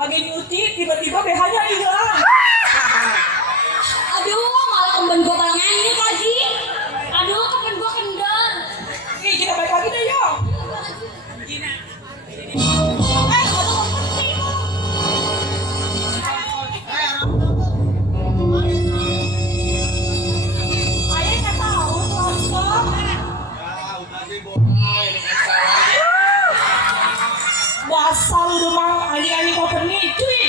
Lagi nyuci tiba-tiba BH-nya hilang. Aduh, malah kemben gua malah nganyut lagi. Aduh, kemben gua kendor. Nih kita balik lagi deh yo. Ayah nggak tahu langsung. Dasar lu mang anjing-anjing koper nih cuy.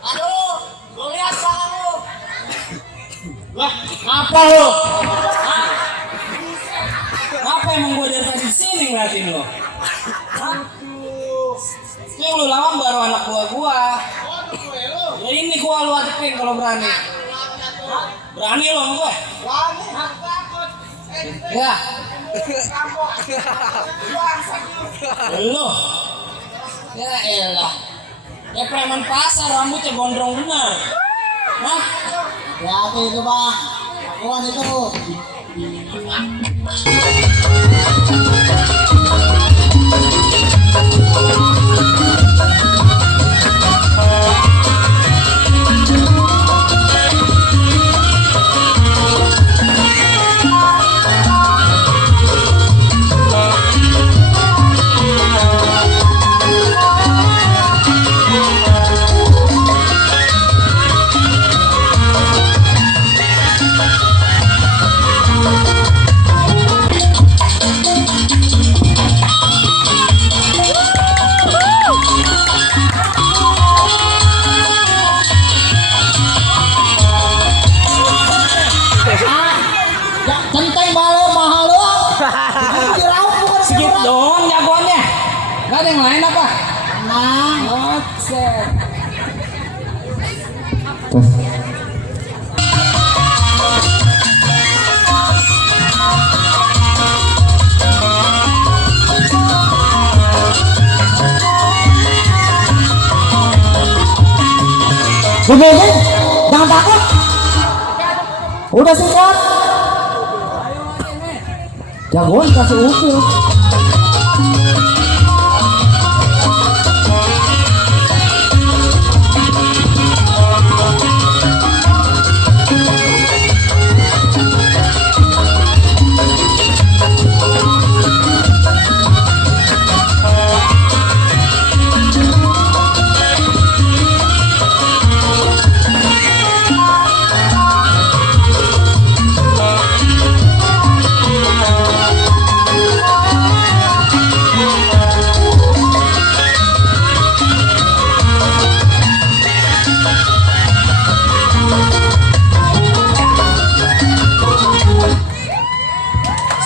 Aduh, gue lihat kamu. Lah, apa lo? Apa emang gue dari tadi sini ngeliatin lo? Itu yang lu lawan baru anak gua. Ya ini gua lu hadapin kalau berani. Berani lo sama gue? Ya. Lo. Ya elah. Ya preman pasar rambutnya gondrong bener. Hah? Ya itu bang. Akuan itu. Centeng bale mahal doang. Segitu doang jagoannya. Gak ada yang lain apa? Nah, ngocek. Bebe, jangan takut. Udah siap. Jagoan kasih ukil.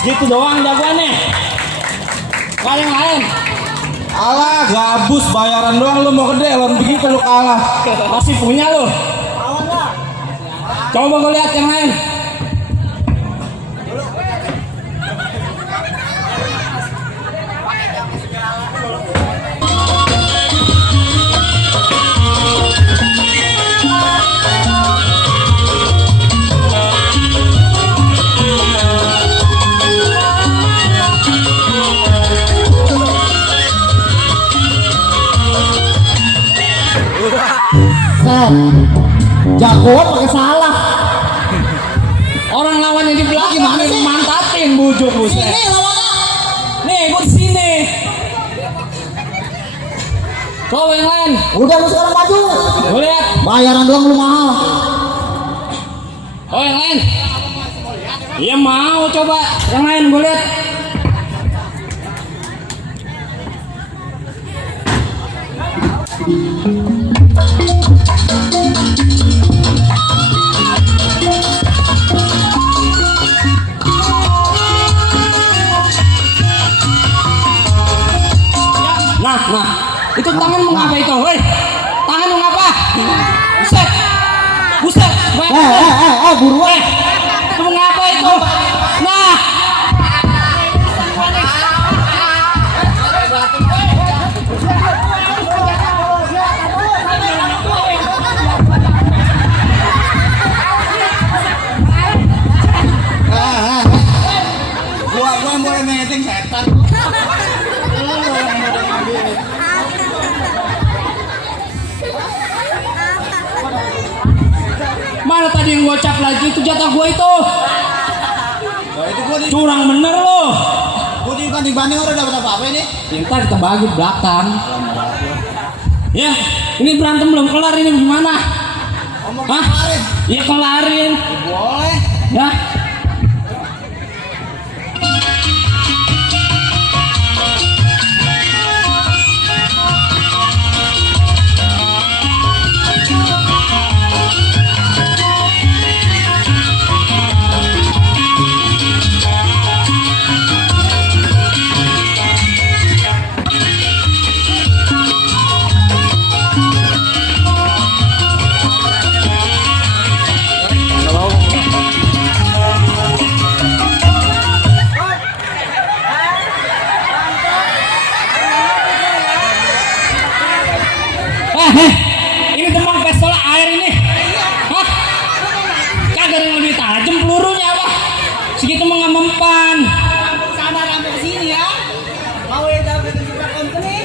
Gitu doang jagoannya. Gak ada yang lain. Alah, gabus bayaran doang lu mau gede, lawan begitu lu kalah. Masih punya lu. Coba gue lihat yang lain. Jagoan pakai salah. Orang lawannya di belakang gimana sih? Mantatin bujuk buset. Sini lawannya. Nih, gue di sini. Kau yang lain. Udah lu sekarang maju. Gue lihat. Bayaran doang lu mahal. Oh yang lain. Iya mau coba yang lain gue lihat. yang setan. Mana tadi yang gocap lagi itu jatah gua itu. Nah, itu gua di Curang bener lo. gua dibanding orang dapat apa ini? Ntar kita bagi belakang. Ya, ini berantem belum kelar ini gimana? Ngomong Hah? kemarin. Ya kelarin. Boleh. Ya. Ini demang pistol air ini. Hah? Kagak ada yang lebih tajam pelurunya apa? Segitu mah nggak mempan. Sana sampai ke sini ya. Mau ya dapat juga company.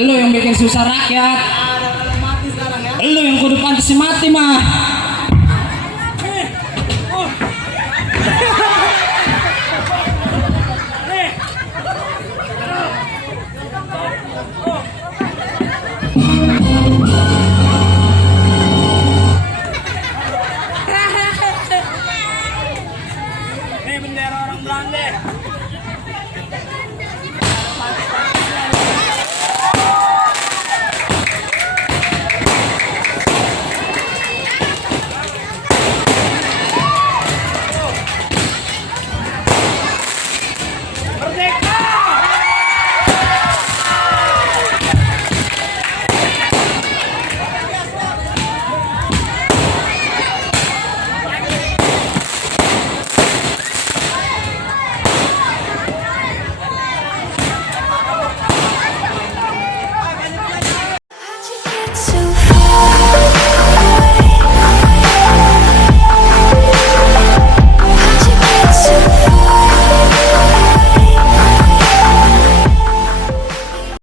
Lu yang bikin susah rakyat. Ada kalau mati sekarang ya. Lu yang kudu pantas mati mah. Ini bendera orang Belanda.